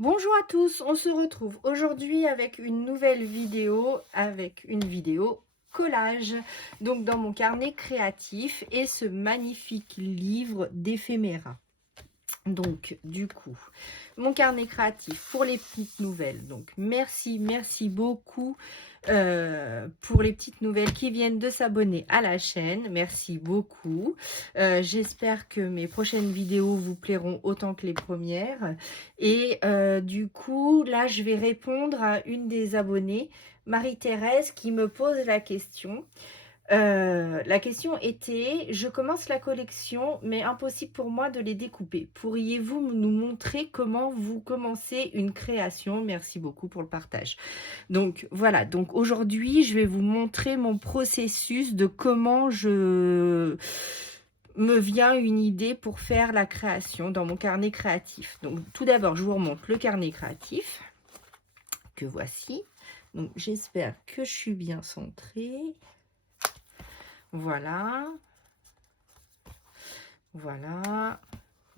Bonjour à tous, on se retrouve aujourd'hui avec une nouvelle vidéo, collage, donc dans mon carnet créatif et ce magnifique livre d'éphéméra. Donc du coup, mon carnet créatif pour les petites nouvelles. Donc merci beaucoup pour les petites nouvelles qui viennent de s'abonner à la chaîne. Merci beaucoup. J'espère que mes prochaines vidéos vous plairont autant que les premières. Et du coup, là, je vais répondre à une des abonnées, Marie-Thérèse, qui me pose la question. La question était: je commence la collection, mais impossible pour moi de les découper. Pourriez-vous nous montrer comment vous commencez une création? Merci beaucoup pour le partage. Donc voilà, donc aujourd'hui, je vais vous montrer mon processus de comment me vient une idée pour faire la création dans mon carnet créatif. Donc tout d'abord, je vous remonte le carnet créatif que voici. Donc j'espère que je suis bien centrée. Voilà. Voilà.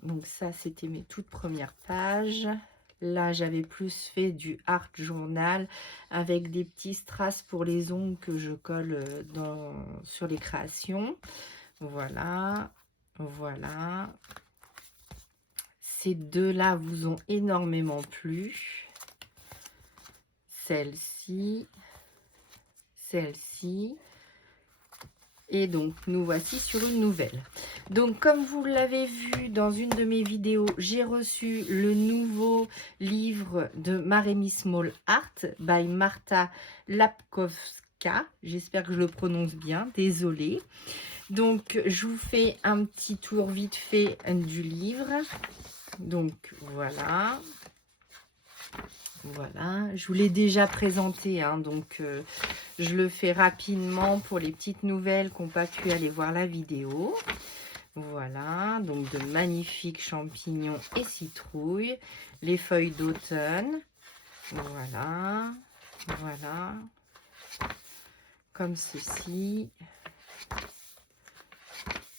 Donc ça, c'était mes toutes premières pages. Là, j'avais plus fait du art journal avec des petits strass pour les ongles que je colle sur les créations. Voilà. Voilà. Ces deux-là vous ont énormément plu. Celle-ci. Celle-ci. Et donc, nous voici sur une nouvelle. Donc, comme vous l'avez vu dans une de mes vidéos, j'ai reçu le nouveau livre de Maremi Small Art by Marta Lapkowska. J'espère que je le prononce bien, désolée. Donc, je vous fais un petit tour vite fait du livre. Donc, voilà. Voilà, je vous l'ai déjà présenté, hein, donc je le fais rapidement pour les petites nouvelles qui n'ont pas pu aller voir la vidéo. Voilà, donc de magnifiques champignons et citrouilles, les feuilles d'automne. Voilà, voilà, comme ceci.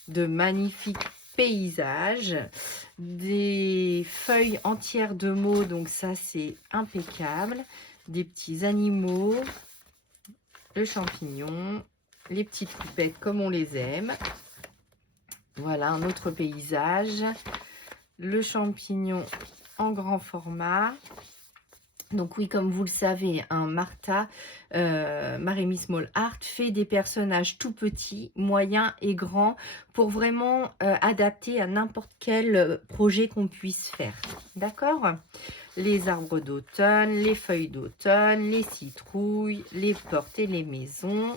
De magnifiques paysages, des feuilles entières de mots, donc ça c'est impeccable, des petits animaux, le champignon, les petites poupettes comme on les aime. Voilà un autre paysage, le champignon en grand format. Donc oui, comme vous le savez, hein, Marta, Maremi Small Art, fait des personnages tout petits, moyens et grands pour vraiment adapter à n'importe quel projet qu'on puisse faire. D'accord? Les arbres d'automne, les feuilles d'automne, les citrouilles, les portes et les maisons,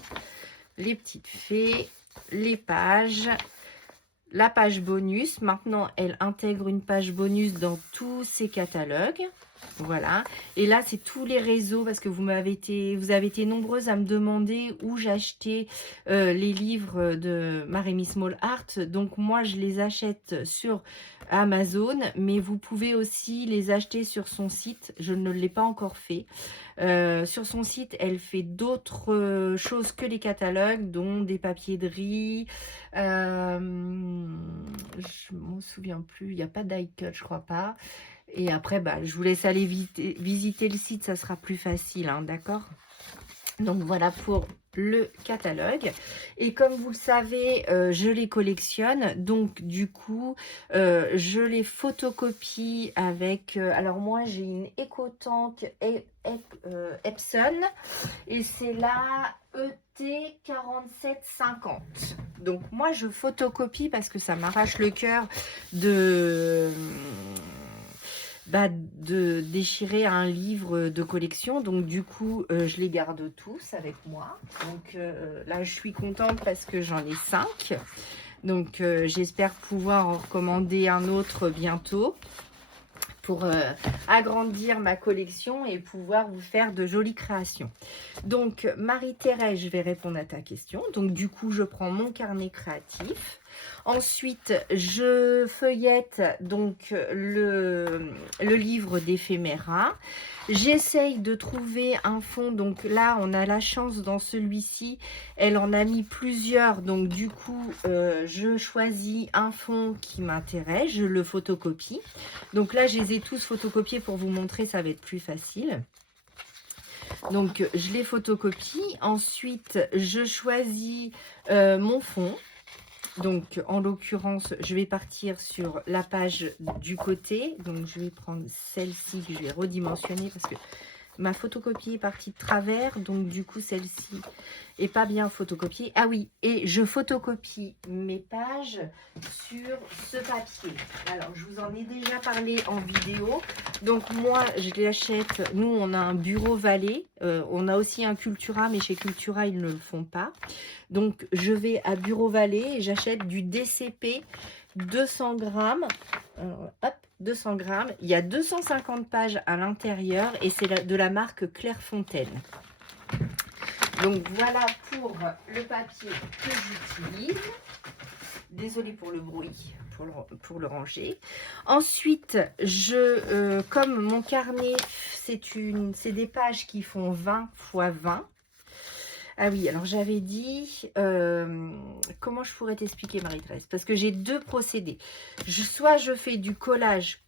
les petites fées, les pages. La page bonus, maintenant, elle intègre une page bonus dans tous ses catalogues. Voilà, et là c'est tous les réseaux parce que vous avez été nombreuses à me demander où j'achetais les livres de Maremi Small Art. Donc moi je les achète sur Amazon, mais vous pouvez aussi les acheter sur son site. Je ne l'ai pas encore fait. Sur son site, elle fait d'autres choses que les catalogues, dont des papiers de riz. Je m'en souviens plus, il n'y a pas d'iCut, je crois pas. Et après, bah, je vous laisse aller visiter le site, ça sera plus facile, hein, d'accord? Donc voilà pour le catalogue. Et comme vous le savez, je les collectionne. Donc du coup, je les photocopie avec... alors moi, j'ai une EcoTank Epson. Et c'est la ET4750. Donc moi, je photocopie parce que ça m'arrache le cœur de déchirer un livre de collection. Donc du coup je les garde tous avec moi. Donc là je suis contente parce que j'en ai 5. Donc j'espère pouvoir en recommander un autre bientôt pour agrandir ma collection et pouvoir vous faire de jolies créations. Donc Marie-Thérèse, je vais répondre à ta question. Donc du coup je prends mon carnet créatif. Ensuite, je feuillette donc le livre d'éphéméra. J'essaye de trouver un fond. Donc là, on a la chance dans celui-ci. Elle en a mis plusieurs. Donc du coup, je choisis un fond qui m'intéresse. Je le photocopie. Donc là, je les ai tous photocopiés pour vous montrer. Ça va être plus facile. Donc, je les photocopie. Ensuite, je choisis mon fond. Donc, en l'occurrence, je vais partir sur la page du côté. Donc, je vais prendre celle-ci que je vais redimensionner parce que ma photocopie est partie de travers. Donc, du coup, celle-ci est pas bien photocopiée. Ah oui, et je photocopie mes pages sur ce papier. Alors, je vous en ai déjà parlé en vidéo. Donc, moi, je l'achète. Nous, on a un bureau Vallée. On a aussi un Cultura, mais chez Cultura, ils ne le font pas. Donc, je vais à Bureau Vallée et j'achète du DCP 200 grammes. Alors, hop, 200 grammes. Il y a 250 pages à l'intérieur et c'est de la marque Clairefontaine. Donc, voilà pour le papier que j'utilise. Désolée pour le bruit, pour le ranger. Ensuite, comme mon carnet, c'est des pages qui font 20 x 20. Ah oui, alors j'avais dit, comment je pourrais t'expliquer Marie-Thérèse? Parce que j'ai deux procédés. Soit je fais du collage,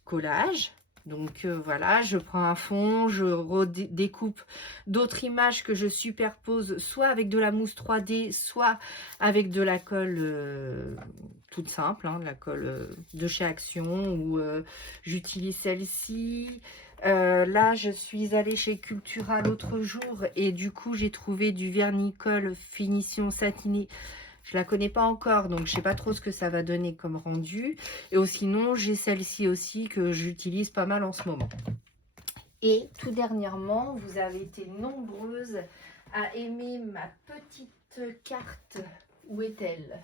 donc voilà, je prends un fond, je redécoupe d'autres images que je superpose, soit avec de la mousse 3D, soit avec de la colle toute simple, hein, de la colle de chez Action, ou j'utilise celle-ci. Là, je suis allée chez Cultura l'autre jour et du coup, j'ai trouvé du vernis-colle finition satinée. Je la connais pas encore, donc je sais pas trop ce que ça va donner comme rendu. Et sinon, j'ai celle-ci aussi que j'utilise pas mal en ce moment. Et tout dernièrement, vous avez été nombreuses à aimer ma petite carte. Où est-elle?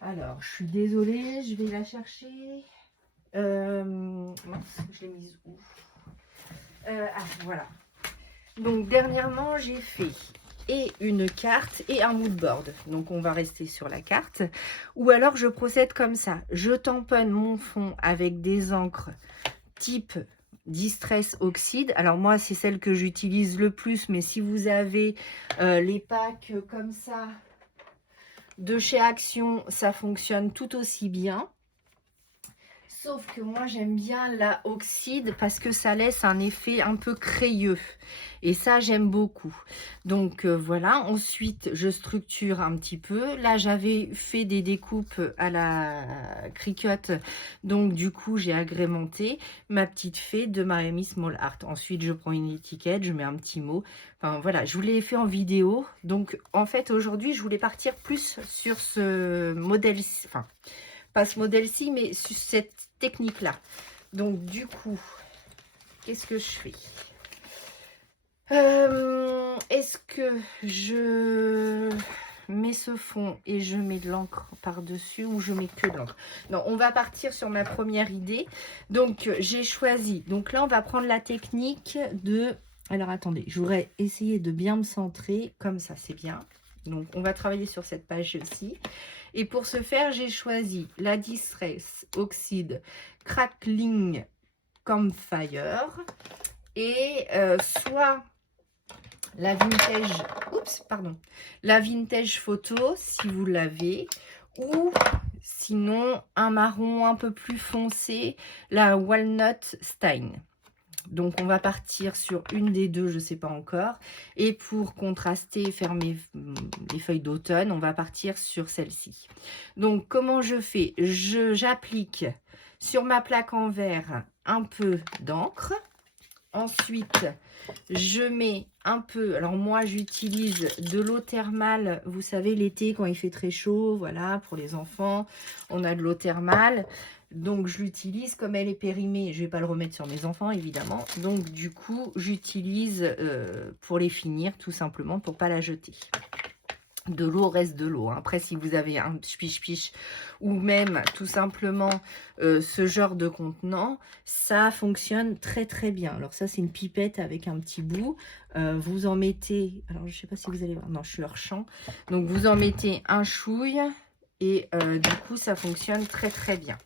Alors, je suis désolée, je vais la chercher. Mince, je l'ai mise où? Ah, voilà. Donc, dernièrement, j'ai fait et une carte et un mood board. Donc, on va rester sur la carte. Ou alors, je procède comme ça. Je tamponne mon fond avec des encres type Distress Oxide. Alors, moi, c'est celle que j'utilise le plus. Mais si vous avez les packs comme ça de chez Action, ça fonctionne tout aussi bien. Sauf que moi, j'aime bien la oxyde parce que ça laisse un effet un peu crayeux. Et ça, j'aime beaucoup. Donc, voilà. Ensuite, je structure un petit peu. Là, j'avais fait des découpes à la Cricut. Donc, du coup, j'ai agrémenté ma petite fée de Miami Small Art. Ensuite, je prends une étiquette, je mets un petit mot. Enfin, voilà, je vous l'ai fait en vidéo. Donc, en fait, aujourd'hui, je voulais partir plus sur ce modèle. Enfin, pas ce modèle-ci, mais sur cette technique-là. Donc, du coup, qu'est-ce que je fais? Est-ce que je mets ce fond et je mets de l'encre par-dessus ou je mets que de l'encre? Non, on va partir sur ma première idée. Donc, j'ai choisi. Donc là, on va prendre la technique de... Alors, attendez, je voudrais essayer de bien me centrer. Comme ça, c'est bien. Donc, on va travailler sur cette page-ci. Et pour ce faire, j'ai choisi la Distress Oxide Crackling Campfire et soit la vintage, la vintage photo si vous l'avez, ou sinon un marron un peu plus foncé, la Walnut Stein. Donc, on va partir sur une des deux, je ne sais pas encore. Et pour contraster et faire les feuilles d'automne, on va partir sur celle-ci. Donc, comment je fais? J'applique sur ma plaque en verre un peu d'encre. Ensuite, je mets un peu... Alors, moi, j'utilise de l'eau thermale. Vous savez, l'été, quand il fait très chaud, voilà, pour les enfants, on a de l'eau thermale. Donc, je l'utilise comme elle est périmée. Je ne vais pas le remettre sur mes enfants, évidemment. Donc, du coup, j'utilise pour les finir, tout simplement, pour ne pas la jeter. De l'eau reste de l'eau. Après, si vous avez un piche-piche ou même tout simplement ce genre de contenant, ça fonctionne très très bien. Alors ça, c'est une pipette avec un petit bout. Vous en mettez... Alors, je ne sais pas si vous allez voir. Non, je suis hors champ. Donc, vous en mettez un chouille. Et du coup, ça fonctionne très très bien.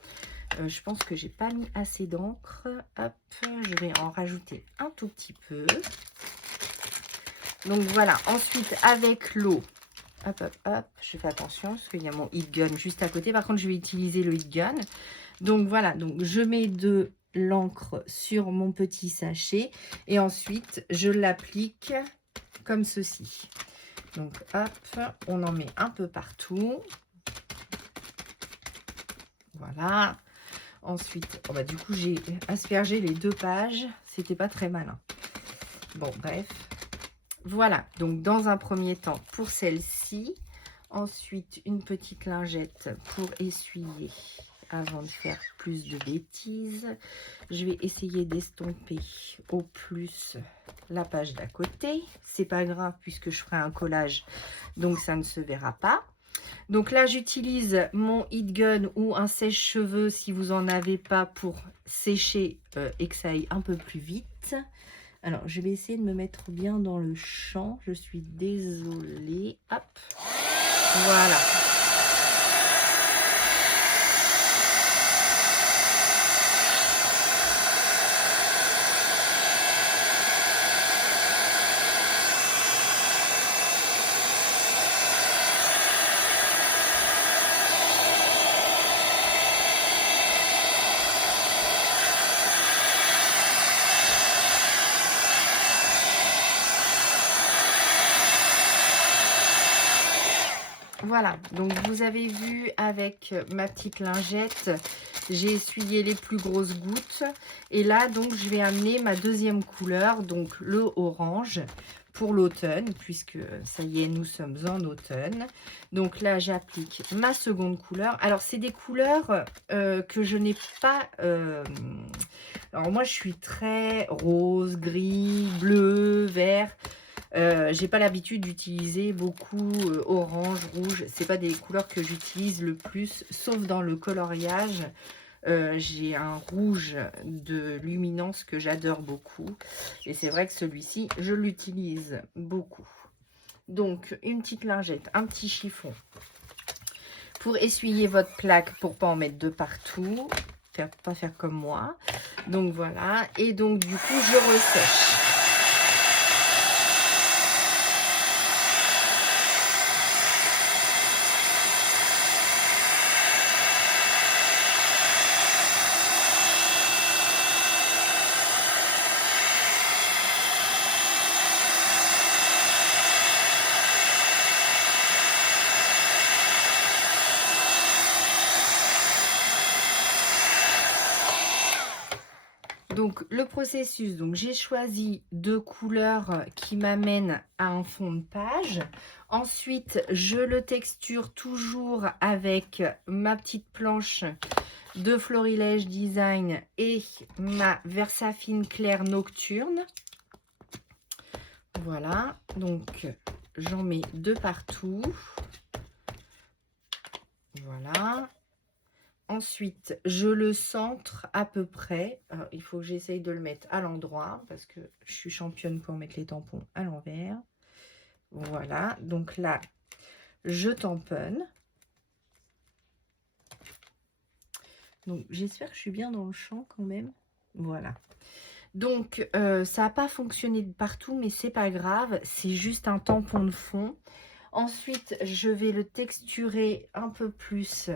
Je pense que j'ai pas mis assez d'encre. Hop, je vais en rajouter un tout petit peu. Donc voilà, ensuite avec l'eau, hop, hop, hop, je fais attention parce qu'il y a mon heat gun juste à côté. Par contre, je vais utiliser le heat gun. Donc voilà, donc je mets de l'encre sur mon petit sachet et ensuite je l'applique comme ceci. Donc hop, on en met un peu partout. Voilà. Ensuite, oh bah, du coup, j'ai aspergé les 2 pages. C'était pas très malin. Bon, bref. Voilà. Donc, dans un premier temps, pour celle-ci. Ensuite, une petite lingette pour essuyer avant de faire plus de bêtises. Je vais essayer d'estomper au plus la page d'à côté. C'est pas grave puisque je ferai un collage, donc ça ne se verra pas. Donc là, j'utilise mon heat gun ou un sèche-cheveux si vous n'en avez pas pour sécher et que ça aille un peu plus vite. Alors, je vais essayer de me mettre bien dans le champ. Je suis désolée. Hop. Voilà. Voilà, donc vous avez vu avec ma petite lingette, j'ai essuyé les plus grosses gouttes. Et là, donc, je vais amener ma deuxième couleur, donc le orange, pour l'automne, puisque ça y est, nous sommes en automne. Donc là, j'applique ma seconde couleur. Alors, c'est des couleurs que je n'ai pas... Alors, moi, je suis très rose, gris, bleu, vert... j'ai pas l'habitude d'utiliser beaucoup orange, rouge. C'est pas des couleurs que j'utilise le plus, sauf dans le coloriage. J'ai un rouge de luminance que j'adore beaucoup. Et c'est vrai que celui-ci, je l'utilise beaucoup. Donc, une petite lingette, un petit chiffon pour essuyer votre plaque pour pas en mettre de partout. Pas faire comme moi. Donc, voilà. Et donc, du coup, je ressèche. Donc, le processus, donc j'ai choisi 2 couleurs qui m'amènent à un fond de page. Ensuite, je le texture toujours avec ma petite planche de Florilège Design et ma Versafine Claire Nocturne. Voilà, donc j'en mets 2 partout. Voilà. Ensuite, je le centre à peu près. Alors, il faut que j'essaye de le mettre à l'endroit parce que je suis championne pour mettre les tampons à l'envers. Voilà, donc là, je tamponne. Donc, j'espère que je suis bien dans le champ quand même. Voilà. Donc, ça n'a pas fonctionné de partout, mais c'est pas grave. C'est juste un tampon de fond. Ensuite, je vais le texturer un peu plus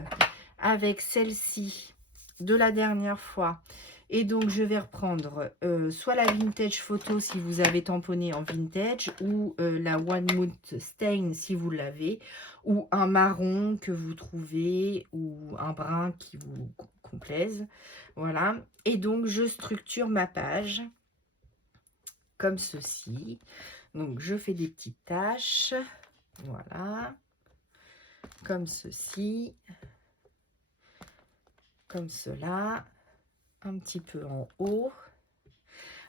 avec celle-ci de la dernière fois. Et donc, je vais reprendre soit la Vintage Photo si vous avez tamponné en vintage, ou la One Mood Stain si vous l'avez, ou un marron que vous trouvez, ou un brun qui vous complaise. Voilà. Et donc, je structure ma page comme ceci. Donc, je fais des petites taches. Voilà. Comme ceci. Comme cela, un petit peu en haut.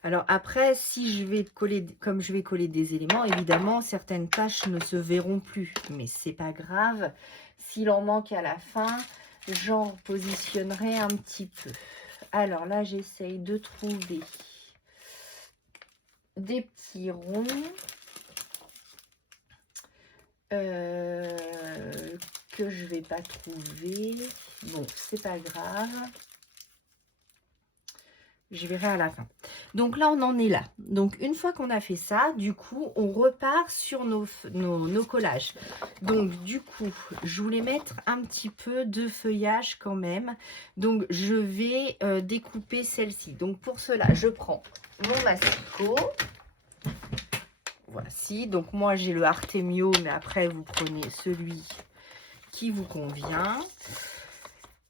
Alors après, si je vais coller, comme je vais coller des éléments, évidemment, certaines tâches ne se verront plus. Mais c'est pas grave. S'il en manque à la fin, j'en positionnerai un petit peu. Alors là, j'essaye de trouver des petits ronds que je vais pas trouver. Bon, c'est pas grave. Je verrai à la fin. Donc là, on en est là. Donc, une fois qu'on a fait ça, du coup, on repart sur nos collages. Donc, du coup, je voulais mettre un petit peu de feuillage quand même. Donc, je vais découper celle-ci. Donc, pour cela, je prends mon masticot. Voici. Donc, moi, j'ai le Artemio, mais après, vous prenez celui qui vous convient.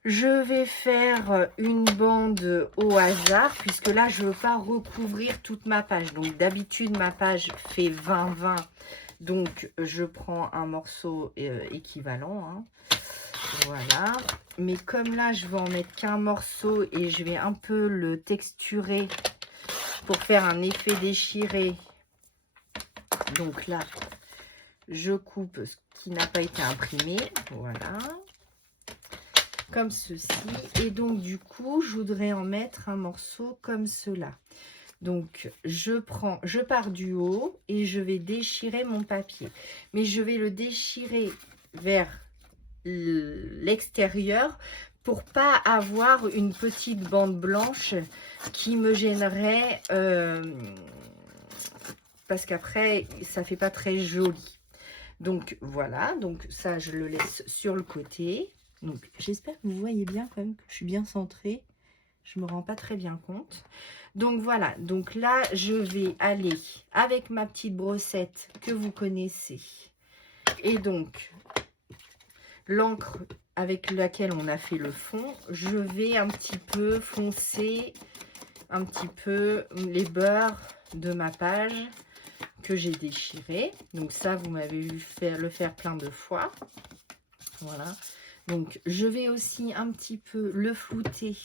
Je vais faire une bande au hasard, puisque là, je ne veux pas recouvrir toute ma page. Donc, d'habitude, ma page fait 20-20. Donc, je prends un morceau équivalent. Hein. Voilà. Mais comme là, je vais en mettre qu'un morceau et je vais un peu le texturer pour faire un effet déchiré. Donc là, je coupe ce qui n'a pas été imprimé. Voilà. Comme ceci, et donc du coup je voudrais en mettre un morceau comme cela. Donc je pars du haut et je vais déchirer mon papier, mais je vais le déchirer vers l'extérieur pour pas avoir une petite bande blanche qui me gênerait parce qu'après ça fait pas très joli. Donc voilà, donc ça je le laisse sur le côté. Donc, j'espère que vous voyez bien quand même que je suis bien centrée. Je ne me rends pas très bien compte. Donc, voilà. Donc là, je vais aller avec ma petite brossette que vous connaissez. Et donc, l'encre avec laquelle on a fait le fond, je vais un petit peu foncer un petit peu les bords de ma page que j'ai déchiré. Donc ça, vous m'avez vu le faire plein de fois. Voilà. Donc, je vais aussi un petit peu le flouter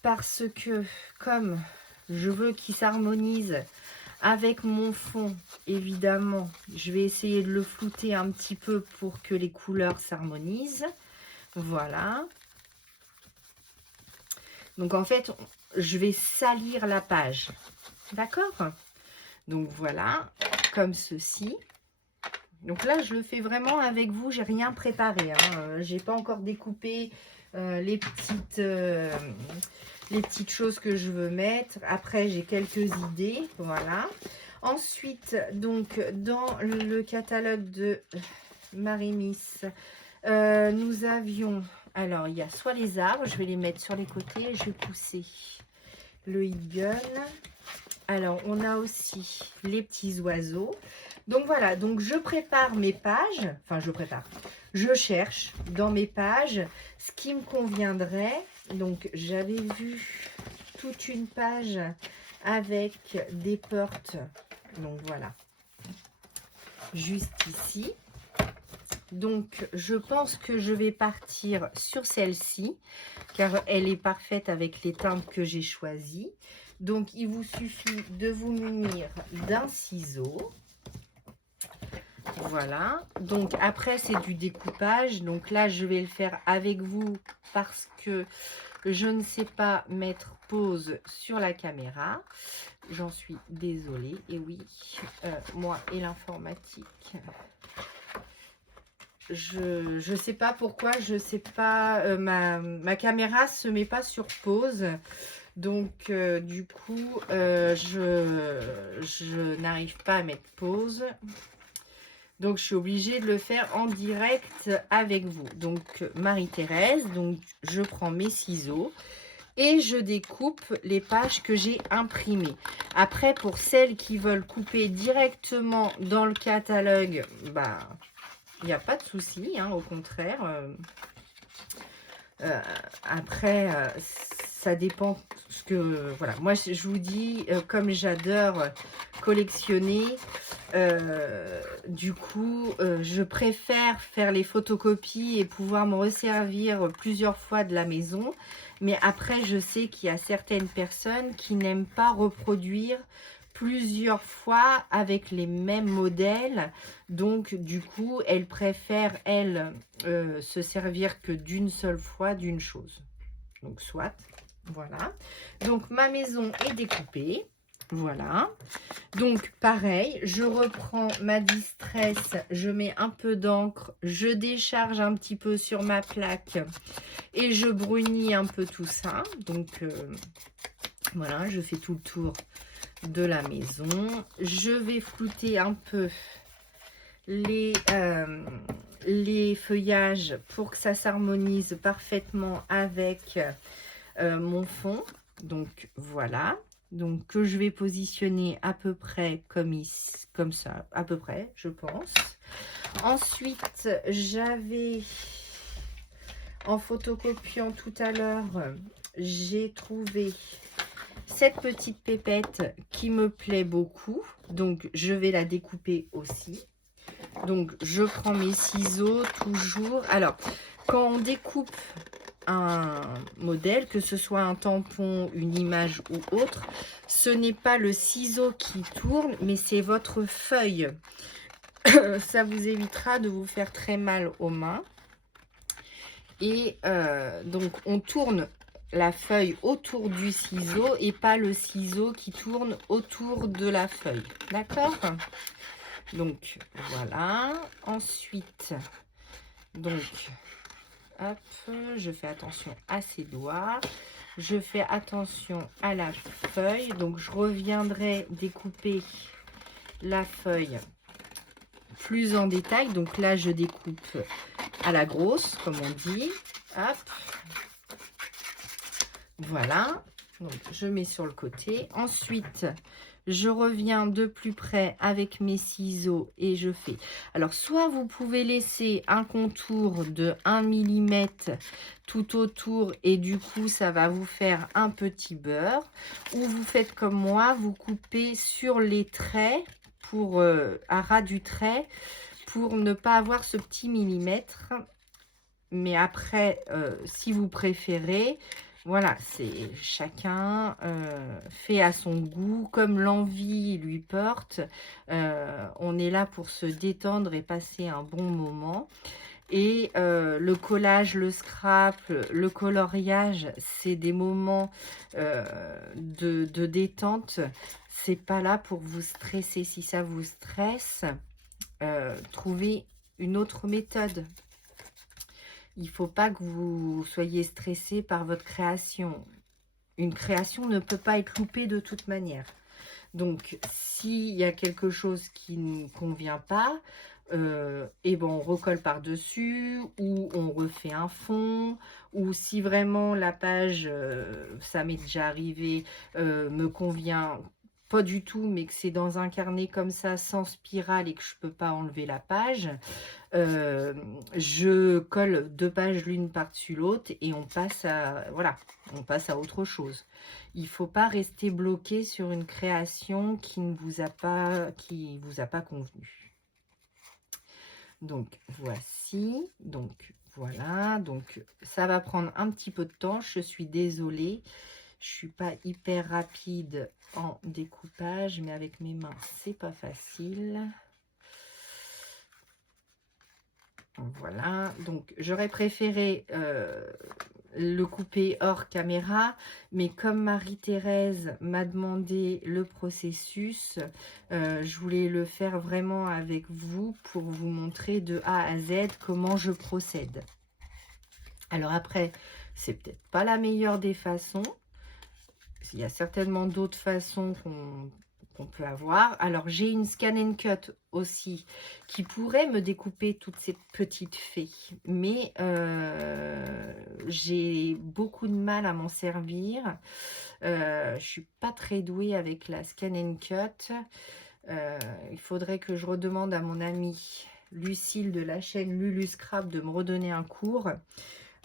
parce que comme je veux qu'il s'harmonise avec mon fond, évidemment, je vais essayer de le flouter un petit peu pour que les couleurs s'harmonisent. Voilà. Donc, en fait, je vais salir la page. D'accord? Donc, voilà, comme ceci. Donc là, je le fais vraiment avec vous. J'ai rien préparé. Hein. J'ai pas encore découpé les petites choses que je veux mettre. Après, j'ai quelques idées. Voilà. Ensuite, donc, dans le catalogue de Marimis, nous avions... Alors, il y a soit les arbres. Je vais les mettre sur les côtés. Je vais pousser le eagle. Alors, on a aussi les petits oiseaux. Donc voilà, donc je prépare mes pages, enfin je cherche dans mes pages ce qui me conviendrait. Donc j'avais vu toute une page avec des portes, donc voilà, juste ici. Donc je pense que je vais partir sur celle-ci, car elle est parfaite avec les teintes que j'ai choisies. Donc il vous suffit de vous munir d'un ciseau. Voilà, donc après c'est du découpage, donc là je vais le faire avec vous parce que je ne sais pas mettre pause sur la caméra, j'en suis désolée, et oui, moi et l'informatique, je sais pas pourquoi, je sais pas, ma caméra se met pas sur pause, donc du coup je n'arrive pas à mettre pause. Donc, je suis obligée de le faire en direct avec vous. Donc, Marie-Thérèse, donc je prends mes ciseaux et je découpe les pages que j'ai imprimées. Après, pour celles qui veulent couper directement dans le catalogue, bah, il n'y a pas de souci, hein, au contraire. Après, ça dépend ce que... Voilà, moi, je vous dis, comme j'adore collectionner, du coup, je préfère faire les photocopies et pouvoir me resservir plusieurs fois de la maison. Mais après, je sais qu'il y a certaines personnes qui n'aiment pas reproduire plusieurs fois avec les mêmes modèles. Donc, du coup, elles préfèrent, elles, se servir que d'une seule fois d'une chose. Donc, soit, voilà. Donc, ma maison est découpée. Voilà. Donc, pareil, je reprends ma Distress, je mets un peu d'encre, je décharge un petit peu sur ma plaque et je brunis un peu tout ça. Donc, voilà, je fais tout le tour de la maison. Je vais flouter un peu les feuillages pour que ça s'harmonise parfaitement avec mon fond. Donc, voilà. Donc, que je vais positionner à peu près comme ici, comme ça, à peu près, je pense. Ensuite, j'avais, en photocopiant tout à l'heure, j'ai trouvé cette petite pépette qui me plaît beaucoup. Donc, je vais la découper aussi. Donc, je prends mes ciseaux toujours. Alors, quand on découpe un modèle, que ce soit un tampon, une image ou autre, ce n'est pas le ciseau qui tourne, mais c'est votre feuille. Ça vous évitera de vous faire très mal aux mains. Et donc, on tourne la feuille autour du ciseau et pas le ciseau qui tourne autour de la feuille. D'accord? Donc, voilà. Ensuite, donc, hop, je fais attention à ses doigts. Je fais attention à la feuille. Donc, je reviendrai découper la feuille plus en détail. Donc là, je découpe à la grosse, comme on dit. Hop. Voilà. Donc, je mets sur le côté. Ensuite, je reviens de plus près avec mes ciseaux et je fais. Alors, soit vous pouvez laisser un contour de 1 mm tout autour et du coup, ça va vous faire un petit beurre. Ou vous faites comme moi, vous coupez sur les traits pour à ras du trait pour ne pas avoir ce petit millimètre. Mais après, si vous préférez, voilà, c'est chacun fait à son goût, comme l'envie lui porte. On est là pour se détendre et passer un bon moment. Et le collage, le scrap, le coloriage, c'est des moments de détente. C'est pas là pour vous stresser. Si ça vous stresse, trouvez une autre méthode. Il ne faut pas que vous soyez stressé par votre création. Une création ne peut pas être loupée de toute manière. Donc, s'il y a quelque chose qui ne convient pas, et ben on recolle par-dessus, ou on refait un fond, ou si vraiment la page, ça m'est déjà arrivé, me convient pas du tout, mais que c'est dans un carnet comme ça, sans spirale, et que je ne peux pas enlever la page, je colle 2 pages l'une par-dessus l'autre et on passe à, voilà, on passe à autre chose. Il ne faut pas rester bloqué sur une création qui ne vous a pas convenu. Donc voici, donc voilà, donc ça va prendre un petit peu de temps, je suis désolée. Je suis pas hyper rapide en découpage, mais avec mes mains, c'est pas facile. Voilà, donc j'aurais préféré le couper hors caméra, mais comme Marie-Thérèse m'a demandé le processus, je voulais le faire vraiment avec vous pour vous montrer de A à Z comment je procède. Alors après, c'est peut-être pas la meilleure des façons. Il y a certainement d'autres façons qu'on peut avoir. Alors, j'ai une Scan and Cut aussi qui pourrait me découper toutes ces petites fées. Mais j'ai beaucoup de mal à m'en servir. Je ne suis pas très douée avec la Scan and Cut. Il faudrait que je redemande à mon amie Lucille de la chaîne Lulu Scrap de me redonner un cours.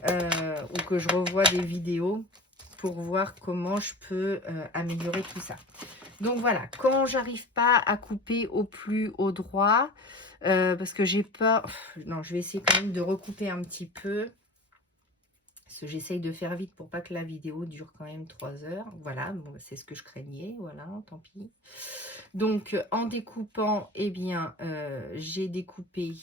Ou que je revoie des vidéos pour voir comment je peux améliorer tout ça. Donc voilà, quand j'arrive pas à couper au plus au droit, parce que j'ai peur, non, je vais essayer quand même de recouper un petit peu, parce que j'essaye de faire vite pour pas que la vidéo dure quand même 3 heures. Voilà, bon, c'est ce que je craignais, voilà, tant pis. Donc en découpant, eh bien, j'ai découpé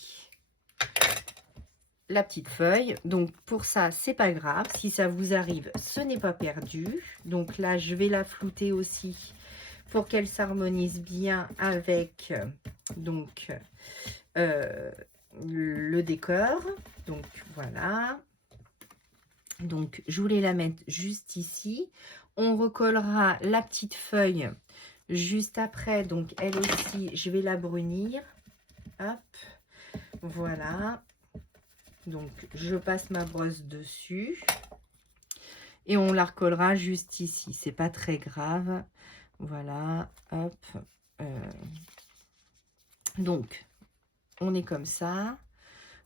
la petite feuille. Donc pour ça, c'est pas grave, si ça vous arrive, ce n'est pas perdu. Donc là, je vais la flouter aussi pour qu'elle s'harmonise bien avec donc le décor. Donc voilà. Donc je voulais la mettre juste ici. On recollera la petite feuille juste après. Donc elle aussi, je vais la brunir. Hop, voilà. Donc je passe ma brosse dessus. Et on la recollera juste ici. C'est pas très grave. Voilà, hop. Donc, on est comme ça.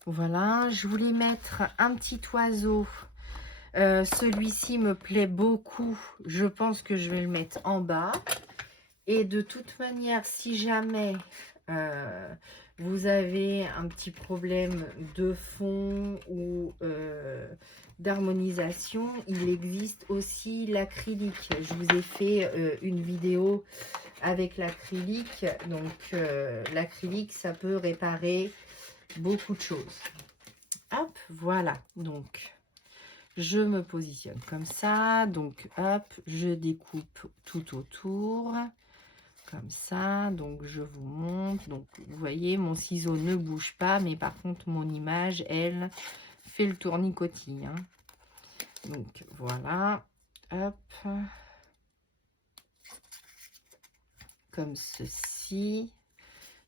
Voilà, je voulais mettre un petit oiseau. Celui-ci me plaît beaucoup. Je pense que je vais le mettre en bas. Et de toute manière, si jamais vous avez un petit problème de fond ou d'harmonisation, il existe aussi l'acrylique. Je vous ai fait une vidéo avec l'acrylique. Donc, l'acrylique, ça peut réparer beaucoup de choses. Hop, voilà. Donc, je me positionne comme ça. Donc, hop, je découpe tout autour. Comme ça. Donc, je vous montre. Donc, vous voyez, mon ciseau ne bouge pas. Mais par contre, mon image, elle, fait le tournicotis. Hein. Donc, voilà. Hop. Comme ceci.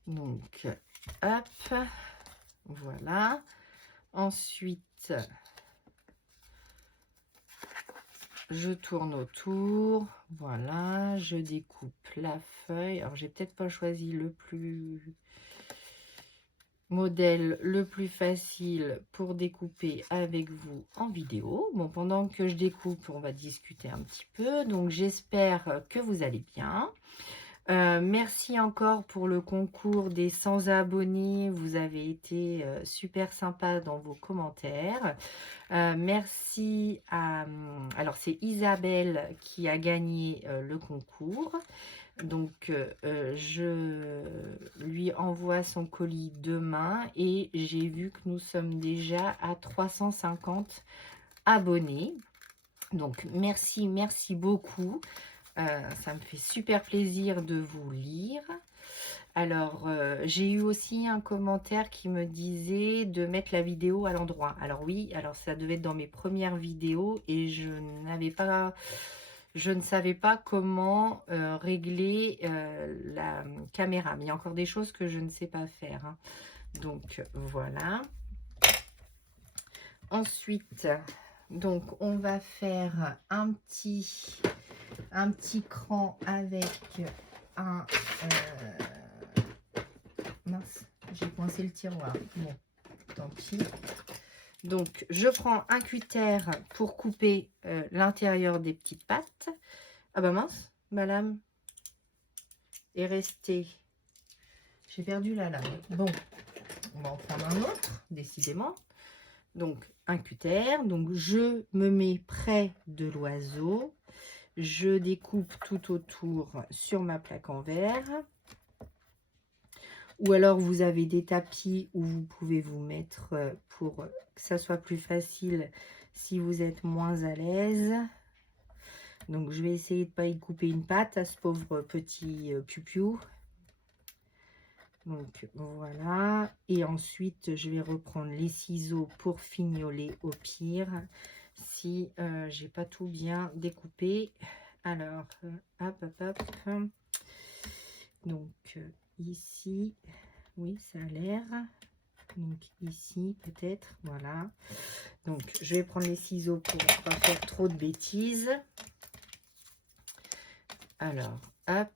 Donc, hop. Voilà. Ensuite, je tourne autour. Voilà. Je découpe la feuille. Alors, j'ai peut-être pas choisi le modèle le plus facile pour découper avec vous en vidéo. Bon, pendant que je découpe, on va discuter un petit peu. Donc, j'espère que vous allez bien. Merci encore pour le concours des 100 abonnés. Vous avez été super sympa dans vos commentaires. Merci à... Alors, c'est Isabelle qui a gagné le concours. Donc, je lui envoie son colis demain et j'ai vu que nous sommes déjà à 350 abonnés. Donc, merci beaucoup. Ça me fait super plaisir de vous lire. Alors, j'ai eu aussi un commentaire qui me disait de mettre la vidéo à l'endroit. Alors oui, alors ça devait être dans mes premières vidéos et je ne savais pas comment régler la caméra. Mais il y a encore des choses que je ne sais pas faire. Hein. Donc, voilà. Ensuite, donc, on va faire un petit cran avec un... mince, j'ai coincé le tiroir. Bon, tant pis. Donc, je prends un cutter pour couper l'intérieur des petites pattes. Ah bah mince, ma lame est restée. J'ai perdu la lame. Bon, on va en prendre un autre, décidément. Donc, un cutter. Donc, je me mets près de l'oiseau. Je découpe tout autour sur ma plaque en verre. Ou alors, vous avez des tapis où vous pouvez vous mettre pour que ça soit plus facile si vous êtes moins à l'aise. Donc, je vais essayer de ne pas y couper une patte à ce pauvre petit piou-piou. Donc, voilà. Et ensuite, je vais reprendre les ciseaux pour fignoler au pire. Si j'ai pas tout bien découpé. Alors, hop, hop, hop. Donc, ici, oui, ça a l'air. Donc, ici, peut-être, voilà. Donc, je vais prendre les ciseaux pour ne pas faire trop de bêtises. Alors, hop.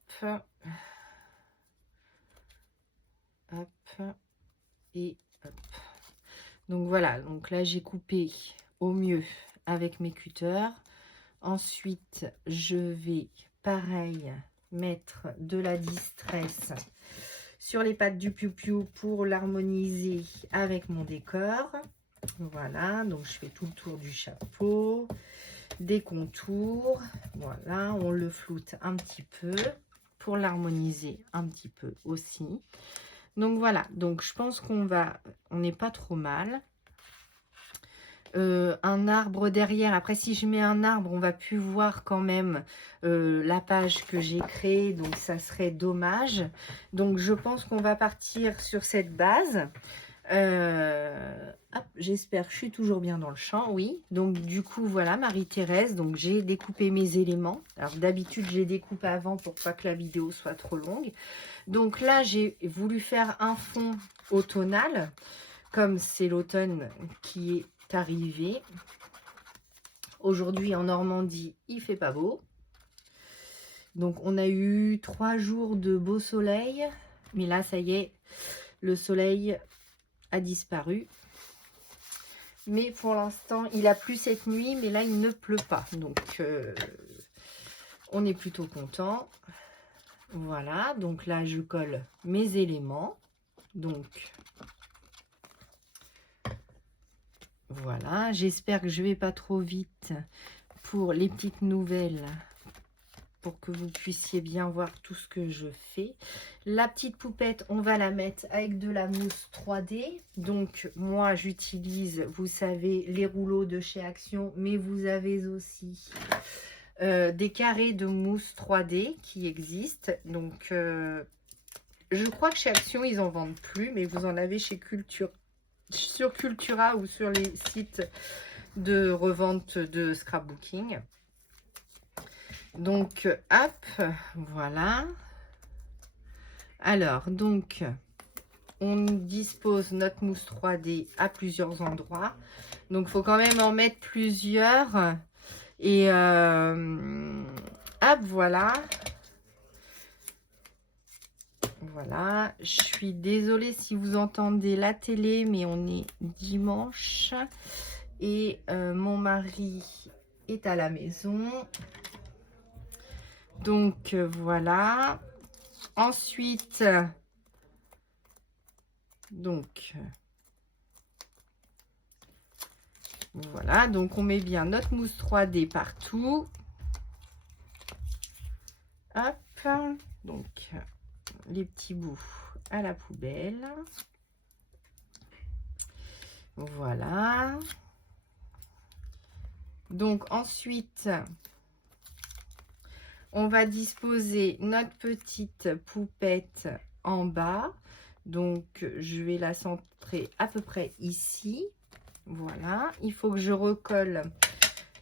Hop. Et hop. Donc, voilà. Donc, là, j'ai coupé au mieux avec mes cutters. Ensuite, je vais, pareil, mettre de la distress sur les pattes du piou-piou pour l'harmoniser avec mon décor. Voilà, donc je fais tout le tour du chapeau, des contours. Voilà, on le floute un petit peu pour l'harmoniser un petit peu aussi. Donc voilà, donc je pense qu'on n'est pas trop mal. un arbre derrière. Après, si je mets un arbre, on va plus voir quand même la page que j'ai créée, donc ça serait dommage. Donc, je pense qu'on va partir sur cette base. Hop, j'espère que je suis toujours bien dans le champ, oui. Donc, du coup, voilà, Marie-Thérèse. Donc, j'ai découpé mes éléments. Alors, d'habitude, je les découpe avant pour pas que la vidéo soit trop longue. Donc là, j'ai voulu faire un fond automnal, comme c'est l'automne qui est arrivé. Aujourd'hui, en Normandie, il fait pas beau. Donc, on a eu 3 jours de beau soleil. Mais là, ça y est, le soleil a disparu. Mais pour l'instant, il a plu cette nuit, mais là, il ne pleut pas. Donc, on est plutôt content. Voilà, donc là, je colle mes éléments. Donc, voilà, j'espère que je vais pas trop vite pour les petites nouvelles, pour que vous puissiez bien voir tout ce que je fais. La petite poupette, on va la mettre avec de la mousse 3D. Donc, moi, j'utilise, vous savez, les rouleaux de chez Action, mais vous avez aussi des carrés de mousse 3D qui existent. Donc, je crois que chez Action, ils en vendent plus, mais vous en avez chez sur Cultura ou sur les sites de revente de scrapbooking. Donc, hop, voilà. Alors, donc, on dispose notre mousse 3D à plusieurs endroits. Donc, il faut quand même en mettre plusieurs. Et, hop, voilà. Voilà. Je suis désolée si vous entendez la télé, mais on est dimanche. Et mon mari est à la maison. Donc, voilà. Ensuite, donc, voilà. Donc, on met bien notre mousse 3D partout. Hop. Donc, les petits bouts à la poubelle. Voilà. Donc, ensuite, on va disposer notre petite poupette en bas. Donc, je vais la centrer à peu près ici. Voilà. Il faut que je recolle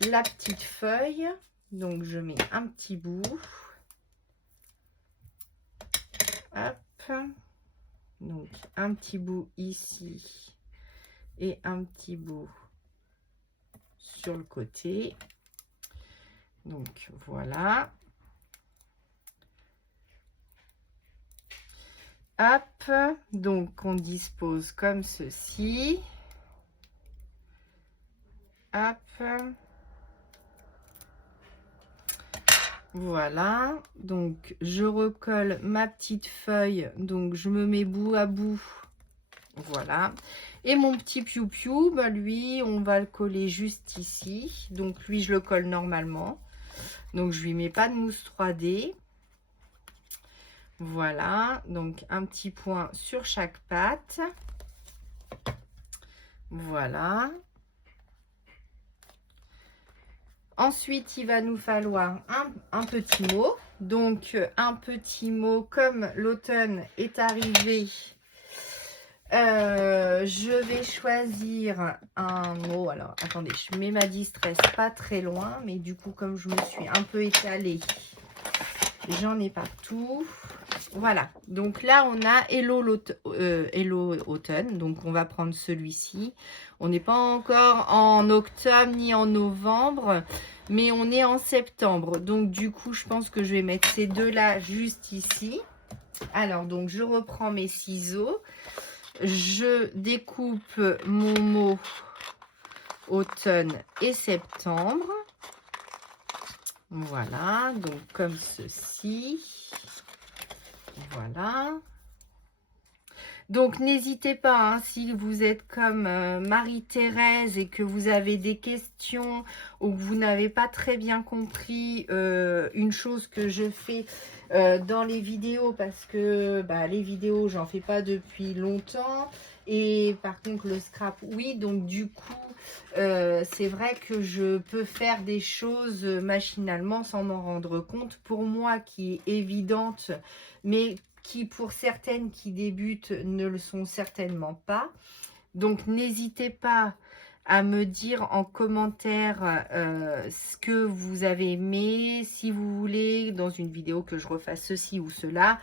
la petite feuille. Donc, je mets un petit bout. Hop. Donc, un petit bout ici. Et un petit bout sur le côté. Donc, voilà. Hop, donc on dispose comme ceci. Hop. Voilà, donc je recolle ma petite feuille, donc je me mets bout à bout. Voilà. Et mon petit piou-piou, bah lui, on va le coller juste ici. Donc lui, je le colle normalement. Donc je lui mets pas de mousse 3D. Voilà, donc un petit point sur chaque patte. Voilà. Ensuite, il va nous falloir un petit mot. Donc, un petit mot comme l'automne est arrivé. Je vais choisir un mot. Alors, attendez, je mets ma distress pas très loin. Mais du coup, comme je me suis un peu étalée, j'en ai partout. Voilà, donc là on a Hello Automne, donc on va prendre celui-ci. On n'est pas encore en octobre ni en novembre, mais on est en septembre. Donc du coup, je pense que je vais mettre ces deux-là juste ici. Alors, donc je reprends mes ciseaux. Je découpe mon mot automne et septembre. Voilà, donc comme ceci. Voilà. Donc, n'hésitez pas, hein, si vous êtes comme Marie-Thérèse et que vous avez des questions ou que vous n'avez pas très bien compris une chose que je fais dans les vidéos, parce que bah, les vidéos, j'en fais pas depuis longtemps. Et par contre, le scrap, oui. Donc, du coup, c'est vrai que je peux faire des choses machinalement sans m'en rendre compte. Pour moi, qui est évidente, mais qui, pour certaines qui débutent, ne le sont certainement pas. Donc, n'hésitez pas à me dire en commentaire ce que vous avez aimé, si vous voulez dans une vidéo que je refasse ceci ou cela,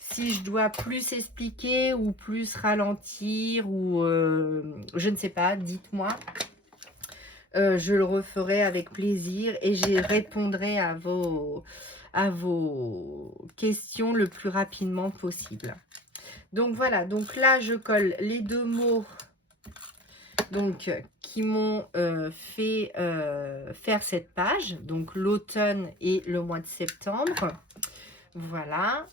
si je dois plus expliquer ou plus ralentir ou je ne sais pas, dites-moi. Je le referai avec plaisir et j'y répondrai à vos questions le plus rapidement possible. Donc voilà, donc là je colle les 2 mots donc qui m'ont fait faire cette page, donc l'automne et le mois de septembre. Voilà.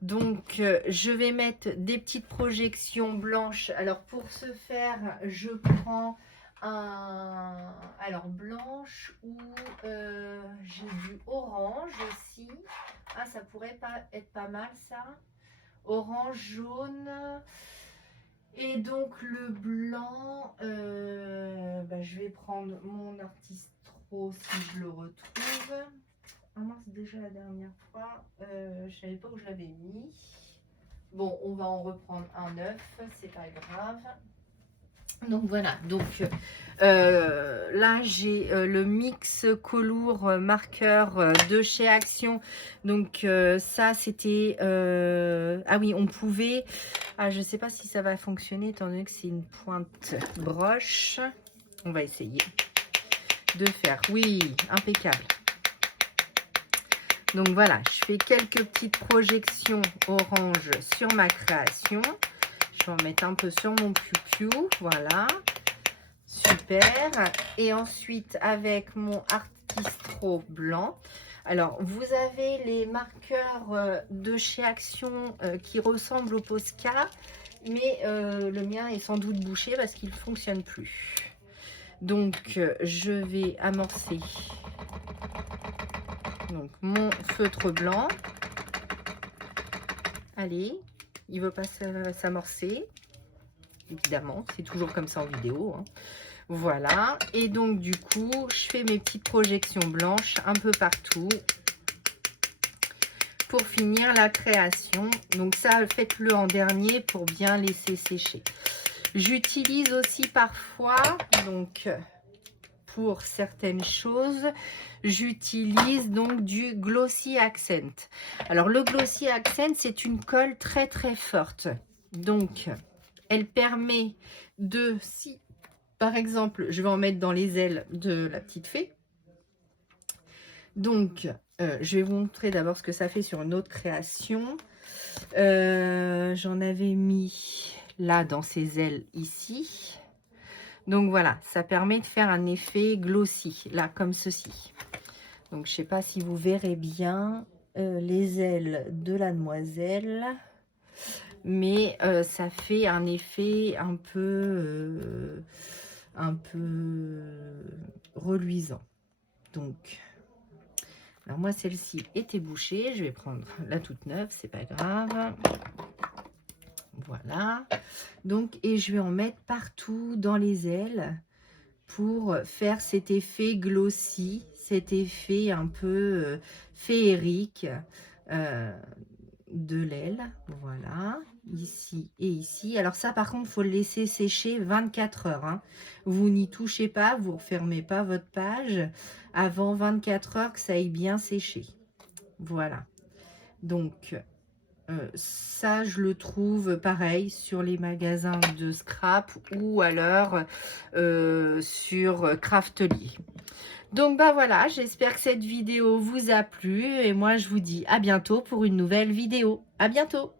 Donc je vais mettre des petites projections blanches. Alors pour ce faire, je prends alors blanche ou j'ai du orange aussi. Ah, ça pourrait pas être pas mal ça. Orange, jaune. Et donc le blanc, je vais prendre mon Artistro si je le retrouve. Ah mince, déjà la dernière fois, je savais pas où je l'avais mis. Bon, on va en reprendre un neuf, c'est pas grave. Donc voilà, donc là j'ai le mix Colour marqueur de chez Action. Donc ça c'était ah oui, on pouvait, je sais pas si ça va fonctionner étant donné que c'est une pointe broche. On va essayer de faire, oui, impeccable. Donc voilà, je fais quelques petites projections orange sur ma création. Je vais en mettre un peu sur mon piou-piou, voilà, super. Et ensuite, avec mon Artistro blanc, alors vous avez les marqueurs de chez Action qui ressemblent au Posca, mais le mien est sans doute bouché parce qu'il ne fonctionne plus. Donc, je vais amorcer donc, mon feutre blanc. Allez. Il ne veut pas s'amorcer. Évidemment, c'est toujours comme ça en vidéo. Hein. Voilà. Et donc, du coup, je fais mes petites projections blanches un peu partout pour finir la création. Donc, ça, faites-le en dernier pour bien laisser sécher. J'utilise aussi parfois, donc, pour certaines choses, j'utilise donc du Glossy Accent. Alors le Glossy Accent, c'est une colle très très forte. Donc elle permet de, si par exemple je vais en mettre dans les ailes de la petite fée. Donc je vais vous montrer d'abord ce que ça fait sur une autre création. J'en avais mis là dans ses ailes ici. Donc voilà, ça permet de faire un effet glossy, là, comme ceci. Donc, je ne sais pas si vous verrez bien les ailes de la demoiselle. Mais ça fait un effet un peu reluisant. Donc, alors moi, celle-ci était bouchée. Je vais prendre la toute neuve, c'est pas grave. Voilà, donc, et je vais en mettre partout dans les ailes pour faire cet effet glossy, cet effet un peu féerique de l'aile. Voilà, ici et ici. Alors ça, par contre, il faut le laisser sécher 24 heures. Hein. Vous n'y touchez pas, vous ne refermez pas votre page avant 24 heures que ça ait bien séché. Voilà, donc... ça, je le trouve pareil sur les magasins de scrap ou alors sur Craftly. Donc, bah voilà, j'espère que cette vidéo vous a plu et moi, je vous dis à bientôt pour une nouvelle vidéo. À bientôt!